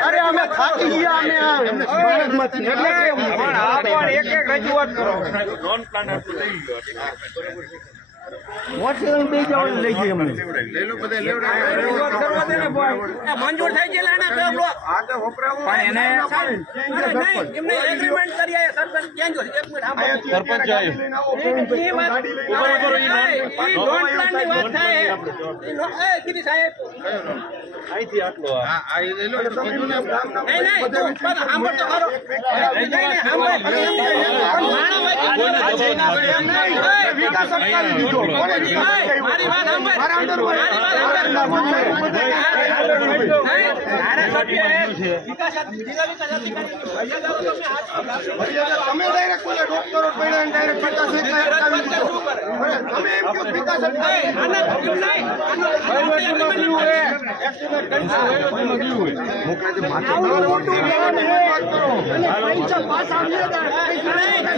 અરે અમે થાકી ગયા અમે આ એટલે એક એક રજૂઆત કરો. હોસ્પિટલ બે જવાનું લઈ જઈએ અમને રજૂઆત કરવા દે ને ભાઈ. મંજૂર થઈ ગયેલા ને તો બ્લોક પણ એને એમને એગ્રીમેન્ટ કરી આયા સરપંચ ક્યાં ગયો? એક મિનિટ આમ સરપંચ ઈ વાત- ઉપર એ, ઈ પ્લાનની વાત થાય એ, કીધી સાહેબ. અહીંથી આટલો આ. આ નહીં, લો તો. નહીં, નહીં. પણ માણા વાગે- એમ નહીં. એ, એ. નહીં, ધારાસભ્ય એ વિકાસ જિલ્લા વિકાસ અધિકારી ફરિયાદ આવો તો મેં હાથ અમે ડાયરેક્ટ બોલે ડોક્ટરો પડ્યા ડાયરેક્ટ વિકાસ અમે એમ કહ્યું વિકાસ અટકાવી એ, આને એમ